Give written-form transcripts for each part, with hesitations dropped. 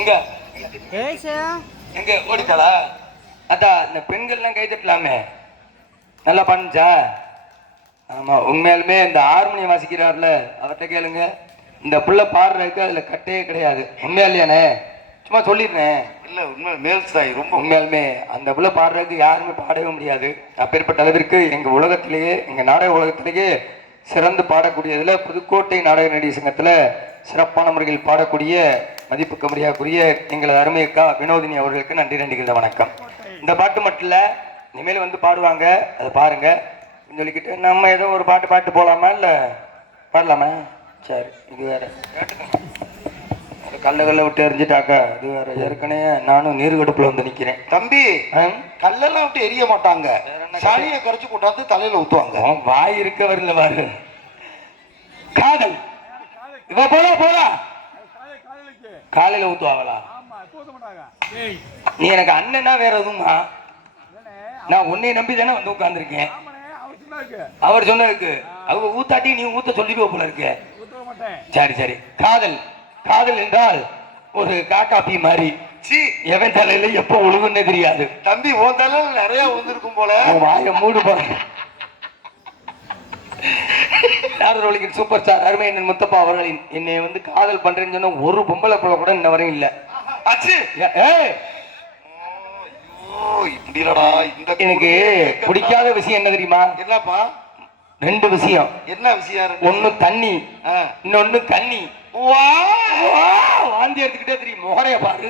எங்க எங்க ஓடிட்டாளா? அதான் இந்த பெண்கள்லாம் கை தட்டலாமே, நல்லா பண்ணுச்சா? ஆமா, உண்மையாலுமே இந்த ஹார்மோனியம் வாசிக்கிறார்ல அவர்கிட்ட கேளுங்க, இந்த புள்ள பாடுறதுக்கு அதுல கட்டையே கிடையாது. உண்மையா இல்லையானே? சும்மா சொல்லிடுறேன். இல்ல உண்மை மேல்ஸ்தாய் ரொம்ப உண்மையாலுமே அந்த புள்ள பாடுறதுக்கு யாருமே பாடவே முடியாது. அப்பேற்பட்ட அளவிற்கு எங்க உலகத்திலேயே, எங்க நாடக உலகத்திலேயே சிறந்து பாடக்கூடியதுல புதுக்கோட்டை நாடக நடிகர் சங்கத்துல சிறப்பான முறையில் பாடக்கூடிய மதிப்புக்கு முடியாக்கூடிய எங்களது அருமையக்கா வினோதினி அவர்களுக்கு நன்றி நன்றிகள் வணக்கம். இந்த பாட்டு மட்டும் இல்ல, இனிமேல் வந்து பாடுவாங்க, அதை பாருங்க சொல்லிக்கிட்டு நம்ம ஏதோ ஒரு பாட்டு போலாமா? இல்ல பாடலாமா? சரி, இது வேற கல்ல விட்டு எரிஞ்சிட்டாக்கா இது வேற. ஏற்கனவே நானும் நீர் கடுப்புல வந்து நிக்கிறேன். தம்பி, கல்லெல்லாம் விட்டு எரிய மாட்டாங்க, சளியை கரைச்சு கொண்டாந்து தலையில ஊத்துவாங்க. வாய் இருக்க வரல பாரு. காதல் இவ போடா காலையில ஊத்துவாங்களா? நீ எனக்கு அண்ணனா வேற எதுவுமா? நான் உன்னை நம்பி தானே வந்து உட்கார்ந்துருக்கேன். அவர் சொன்னதுக்கு அவங்க ஊத்தாட்டி நீ ஊத்த சொல்லிடுவ போல இருக்கு. சரி சரி. காதல் காதல் என்றால் ஒரு காக்காப்பி மாதிரி, எவன் தலையில எப்ப உழுகுன்னே தெரியாது. தம்பி, உன் தலையில நிறைய உழுந்திருக்கும் போல. வாய மூடு போல. சூப்பர் ஸ்டார் அருமையண்ணன் முத்தப்பா அவர்களின் என்னை வந்து காதல் பண்றேன்னு சொன்ன ஒரு பொம்பளை பிள்ளை கூட இன்ன வரையும் இல்ல. எனக்கு பிடிக்காத விஷயம் என்ன தெரியுமா? என்னப்பா? ரெண்டு விஷயம். என்ன விஷயம்? ஒண்ணு தண்ணி, இன்னொன்னு கண்ணி. வாந்தி எடுத்துக்கிட்டே தெரியும். முகரைய பாரு.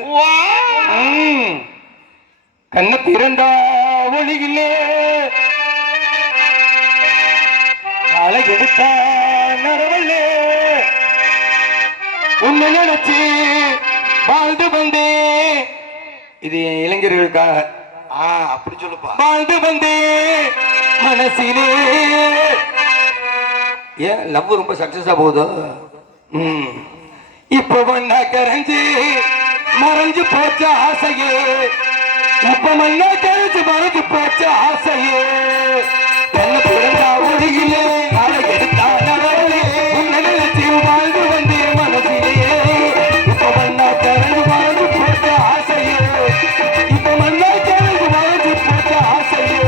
கண்ண திறந்தா ஒளியிலே காலை எடுத்தா நடவல்லே உன்னை நினைச்சு வாழ்ந்து வந்தே. இது என் இளைஞர்களுக்காக. அப்படி சொல்லுப்பா. வாழ்ந்து வந்தே மனசிலே. ஏன் லவ் ரொம்ப சக்சஸா போகுதோ? இப்ப மண்ணா கரைஞ்சு மறைஞ்சு போச்ச ஆசையே. இப்ப மண்ணா கரைஞ்சு மறைஞ்சு போச்ச ஆசையே. என்ன பிறந்தா ஒழுகிலே அதை எடுத்தா நரவிலே. உன்னை நினைச்சு வாழ்ந்து வந்தே மனசிலே. இப்ப மண்ணா கரைஞ்சு மறைஞ்சு போச்ச ஆசையே. இப்ப மண்ணா கரைஞ்சு மறைஞ்சு போச்ச ஆசையே.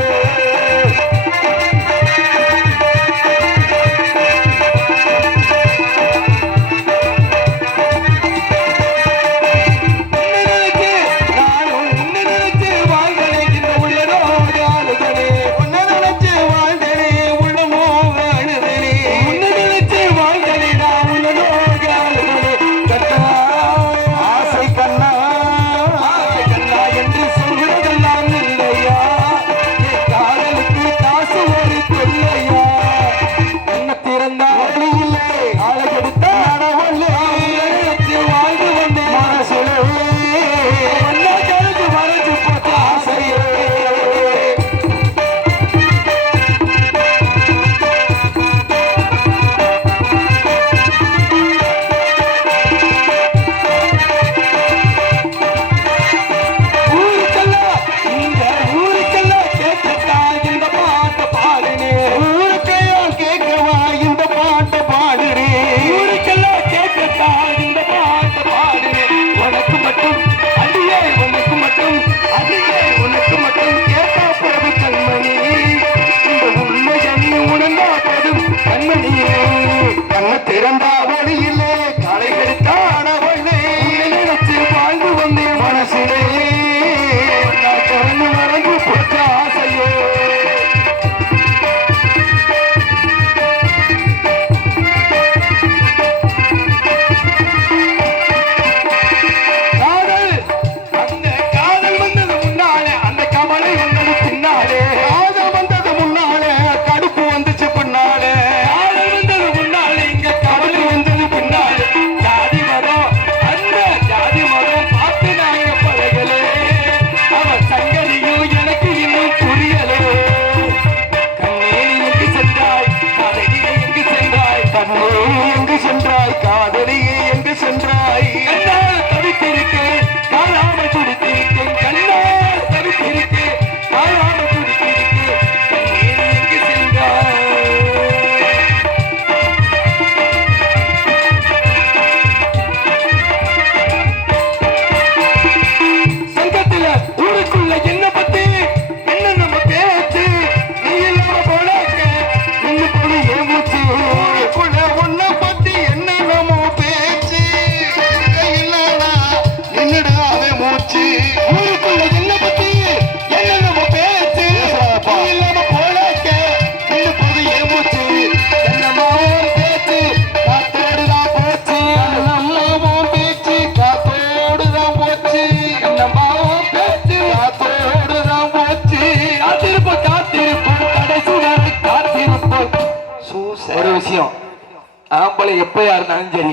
ஆம்பளை எப்பயா இருந்தாலும் சரி,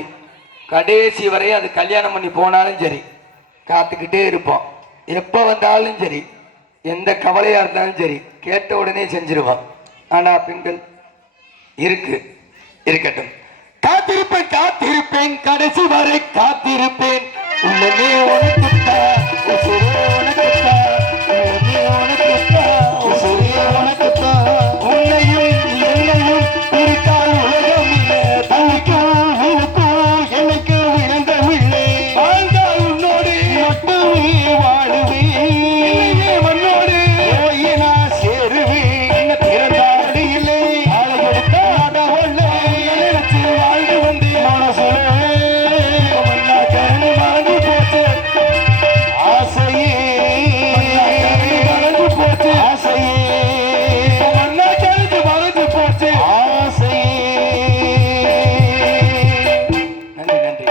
கடைசி வரை அது கல்யாணம் பண்ணி போனாலும் சரி காத்துக்கிட்டே இருப்போம். எப்போ வந்தாலும் சரி, எந்த கவலையா இருந்தாலும் சரி, கேட்ட உடனே செஞ்சிருவோம். ஆனா பெண்கள் இருக்கட்டும். காத்திருப்பேன் காத்திருப்பேன் கடைசி வரை காத்திருப்பேன். உள்ளமே உனக்குத்தான் உசுரே உனக்குத்தான். உள்ளமே உனக்குத்தான் உசுரே உனக்குத்தான். உன்னையும் என்னையும் பிரித்தால் உலகம் இல்லை. தனிக்கும் உனக்கும் எனக்கும் இழந்தவில்லை. வாழ்ந்தால் உன்னோடு மட்டுமே வாழுவேன். இல்லையே மண்ணோடு போய் நான் சேருவேன். என்ன பிறந்தாடு இல்லை ஆளை எடுத்த ஆடவல்ல. நினைச்சு வாழ்ந்து வந்து மனசுல மண்ணா கரணி மறந்து போச்சு ஆசையே. மறந்து போச்சு ஆசையே. மண்ணா கரணி மறந்து போச்சு ஆசையே. நன்றி நன்றி.